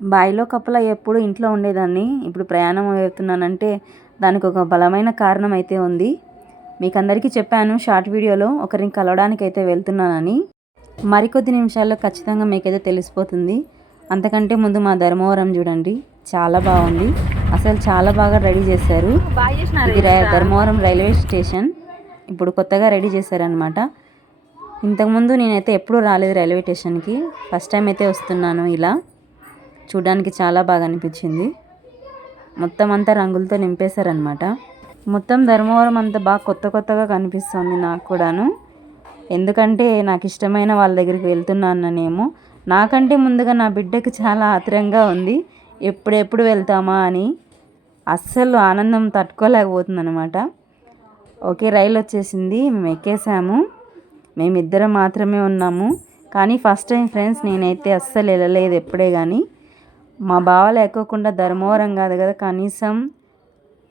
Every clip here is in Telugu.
బాయిలో కప్పల ఎప్పుడు ఇంట్లో ఉండేదాన్ని. ఇప్పుడు ప్రయాణం అవుతున్నానంటే దానికి ఒక బలమైన కారణం అయితే ఉంది. మీకు అందరికీ చెప్పాను షార్ట్ వీడియోలో ఒకరిని కలవడానికి అయితే వెళ్తున్నానని. మరికొద్ది నిమిషాల్లో ఖచ్చితంగా మీకైతే తెలిసిపోతుంది. అంతకంటే ముందు మా ధర్మవరం చూడండి. చాలా బాగుంది. అసలు చాలా బాగా రెడీ చేశారు. ఇది ధర్మవరం రైల్వే స్టేషన్. ఇప్పుడు కొత్తగా రెడీ చేశారనమాట ఇంతకుముందు నేనైతే ఎప్పుడూ రాలేదు రైల్వే స్టేషన్కి. ఫస్ట్ టైం అయితే వస్తున్నాను ఇలా. చూడడానికి చాలా బాగా అనిపించింది. మొత్తం అంతా రంగులతో నింపేశారనమాట మొత్తం ధర్మవరం అంతా బాగా కొత్త కొత్తగా కనిపిస్తుంది నాకు కూడాను. ఎందుకంటే నాకు ఇష్టమైన వాళ్ళ దగ్గరికి వెళ్తున్నాననేమో. నాకంటే ముందుగా నా బిడ్డకి చాలా ఆత్రంగా ఉంది. ఎప్పుడెప్పుడు వెళ్తామా అని అస్సలు ఆనందం తట్టుకోలేకపోతుంది అనమాట ఓకే రైలు వచ్చేసింది. మేము ఎక్కేసాము మేమిద్దరం మాత్రమే ఉన్నాము. కానీ ఫస్ట్ టైం ఫ్రెండ్స్ నేనైతే అస్సలు వెళ్ళలేదు ఎప్పుడే కానీ మా బావ లేకోకుండా ధర్మవరం కాదు కదా కనీసం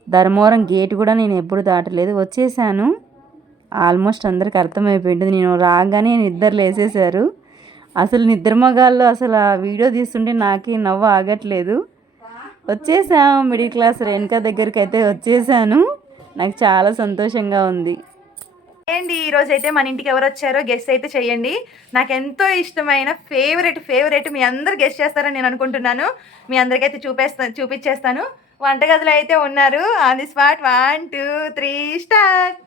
ధర్మవరం గేట్ కూడా నేను ఎప్పుడు దాటలేదు. వచ్చేసాను. ఆల్మోస్ట్ అందరికి అర్థమైపోయింది. నేను రాగానే నిద్ర లేసేశారు. అసలు నిద్రమగాళ్ళు అసలు ఆ వీడియో తీస్తుంటే నాకే నవ్వు ఆగట్లేదు. వచ్చేసాం మిడిల్ క్లాస్ రేణుకా దగ్గరికి అయితే వచ్చేసాను. నాకు చాలా సంతోషంగా ఉంది. అండి ఈ రోజు అయితే మన ఇంటికి ఎవరు వచ్చారో గెస్ట్ అయితే చేయండి. నాకు ఎంతో ఇష్టమైన ఫేవరెట్ ఫేవరెట్ మీ అందరు గెస్ట్ చేస్తారని నేను అనుకుంటున్నాను. మీ అందరికైతే చూపేస్తాను చూపించేస్తాను వంటగదిలో అయితే ఉన్నారు. On the spot one two three start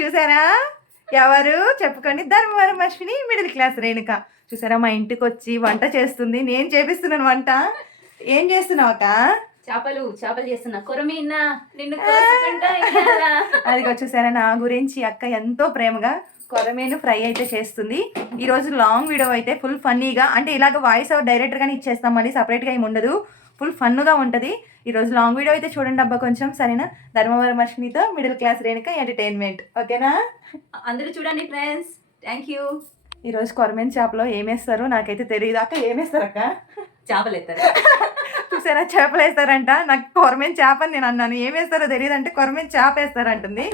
చూసారా? ఎవరు? చెప్పుకోండి. Dharmavaram Ashwini middle class Renuka. చూసారా? మా ఇంటికి వచ్చి వంట చేస్తుంది. నేను చేపిస్తున్నాను వంట. ఏం చేస్తున్నావు అక్క? చేపలు చేపలు చేస్తున్నా కొరమీన నిన్ను. అదిగో చూసారా నా గురించి అక్క ఎంతో ప్రేమగా కొరమేను ఫ్రై అయితే చేస్తుంది. ఈ రోజు లాంగ్ వీడియో అయితే ఫుల్ ఫన్నీగా అంటే ఇలాగ వాయిస్ ఓవర్ డైరెక్ట్గానే ఇచ్చేస్తాం మళ్ళీ సపరేట్గా ఏమి ఉండదు. ఫుల్ ఫన్గా ఉంటుంది. ఈ రోజు లాంగ్ వీడియో అయితే చూడండి అబ్బా కొంచెం సరేనా? ధర్మవరం అశ్వినితో మిడిల్ క్లాస్ రేణుక ఎంటర్టైన్మెంట్ ఓకేనా? అందరూ చూడండి ఫ్రెండ్స్ థ్యాంక్ యూ ఈ రోజు కొరమేను చేపలో ఏమేస్తారో నాకైతే తెలియదు అక్క ఏమేస్తారు అక్క? చేపలు ఎత్తారు చూసారా? చేపలు వేస్తారంట నాకు కొరమేను చేప అని నేను అన్నాను. ఏం వేస్తారో తెలియదు అంటే కొరమేను చేప వేస్తారంటుంది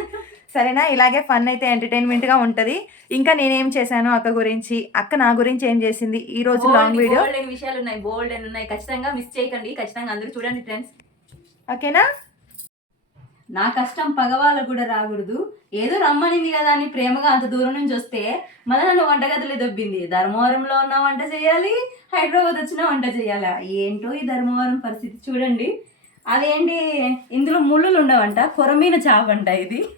సరేనా? ఇలాగే ఫన్ అయితే ఎంటర్టైన్మెంట్గా ఉంటుంది. ఇంకా నేనేం చేశాను అక్క గురించి? అక్క నా గురించి ఏం చేసింది? ఈ రోజు లాంగ్ వీడియో విషయాలు ఉన్నాయి బోల్డ్ ఉన్నాయి. ఖచ్చితంగా మిస్ చేయకండి. ఖచ్చితంగా అందరూ చూడండి ఫ్రెండ్స్ ఓకేనా? నా కష్టం పగవాళ్ళ కూడా రాకూడదు. ఏదో రమ్మనింది కదా అని ప్రేమగా అంత దూరం నుంచి వస్తే మళ్ళీ నన్ను వంటగదిలో దొబ్బింది. ధర్మవరంలో ఉన్న వంట చేయాలి హైదరాబాద్ వచ్చిన వంట చేయాలా? ఏంటో ఈ ధర్మవరం పరిస్థితి చూడండి. అదేంటి? ఇందులో ముళ్ళులు ఉండవంట కొరమీన చాపంట ఇది.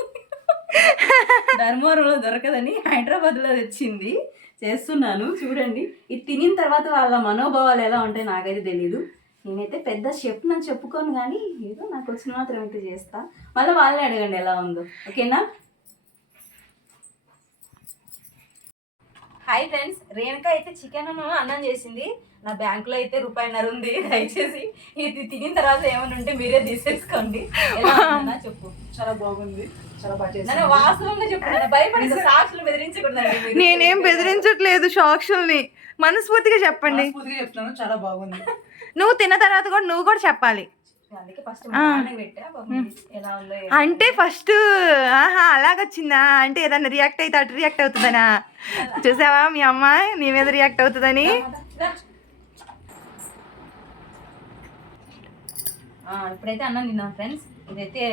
ధర్మవరంలో దొరకదని హైదరాబాద్లో తెచ్చింది. చేస్తున్నాను చూడండి. ఇది తినిన తర్వాత వాళ్ళ మనోభావాలు ఎలా ఉంటాయి నాకైతే తెలీదు. నేనైతే పెద్ద షెఫ్ నన్ను చెప్పుకోను కానీ ఏదో నాకు వచ్చిన మాత్రం అయితే చేస్తా. మళ్ళీ వాళ్ళని అడగండి ఎలా ఉందో. ఓకేనా? హాయ్ ఫ్రెండ్స్ రేణుక అయితే చికెన్ అన్నం చేసింది. నా బ్యాంకులో అయితే రూపాయిన్నర ఉంది దయచేసి ఇది తినిన తర్వాత ఏమైనా ఉంటే మీరే తీసేసుకోండి. చెప్పు. చాలా బాగుంది. నేనేం బెదిరించట్లేదు సాక్షుల్ని. మనస్ఫూర్తిగా చెప్పండి. చాలా బాగుంది. నువ్వు తిన్న తర్వాత కూడా నువ్వు కూడా చెప్పాలి. అంటే ఫస్ట్ ఆహా అలాగొచ్చిందా? అంటే ఏదన్నా రియాక్ట్ అయితే అటు రియాక్ట్ అవుతుందనా? చూసావా మీ అమ్మ? నీ మీద రియాక్ట్ అవుతుందని. ఆ, ఇప్పుడైతే అన్నం తిన్నాం ఫ్రెండ్స్ ఇదైతే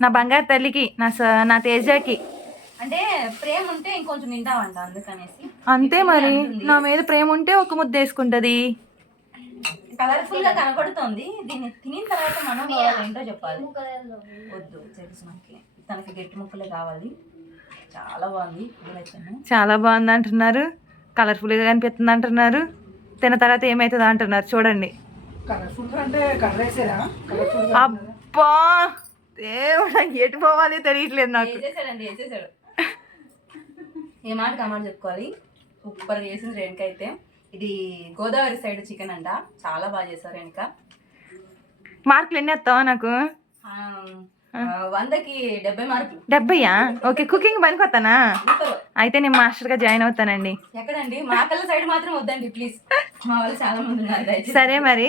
నా బంగారు తల్లికి నా నా తేజకి. అంటే ప్రేమ ఉంటే ఇంకొంచెం తింటామంట అందుకనేసి. అంతే మరి. నా మీద ప్రేమ ఉంటే ఒక ముద్ద వేసుకుంటది. కలర్ఫుల్గా కనపడుతోంది. దీన్ని తినిన తర్వాత మనం కావాలి ఏంటో చెప్పాలి. వద్దు తెలుసు మనకి. తనకి గట్టి ముక్కలే కావాలి. చాలా బాగుంది. చాలా బాగుంది అంటున్నారు. కలర్ఫుల్గా కనిపిస్తుంది అంటున్నారు. తిన్న తర్వాత ఏమవుతుంది అంటున్నారు. చూడండి. అబ్బా! దేవుడా ఎటు పోవాలి తెలియట్లేదు నాకు. వేసేసాడండి వేసేసాడు. ఏ మాట కామాట చెప్పుకోవాలి? సూపర్ చేసింది రేణుక అయితే ఇది గోదావరి సైడ్ చికెన్ అంట. చాలా బాగా చేశారు రేణుక మార్కులు ఎన్ని వస్తావా నాకు? వందకి డెబ్బై మార్కులు. డెబ్బయ్యా ఓకే కుకింగ్ పనికొస్తానా అయితే నేను మాస్టర్గా జాయిన్ అవుతానండి. ఎక్కడండి? మా కళ్ళ సైడ్ మాత్రం వద్దండి ప్లీజ్. మా వాళ్ళు చాలా మంది ఉన్నారు సరే మరి.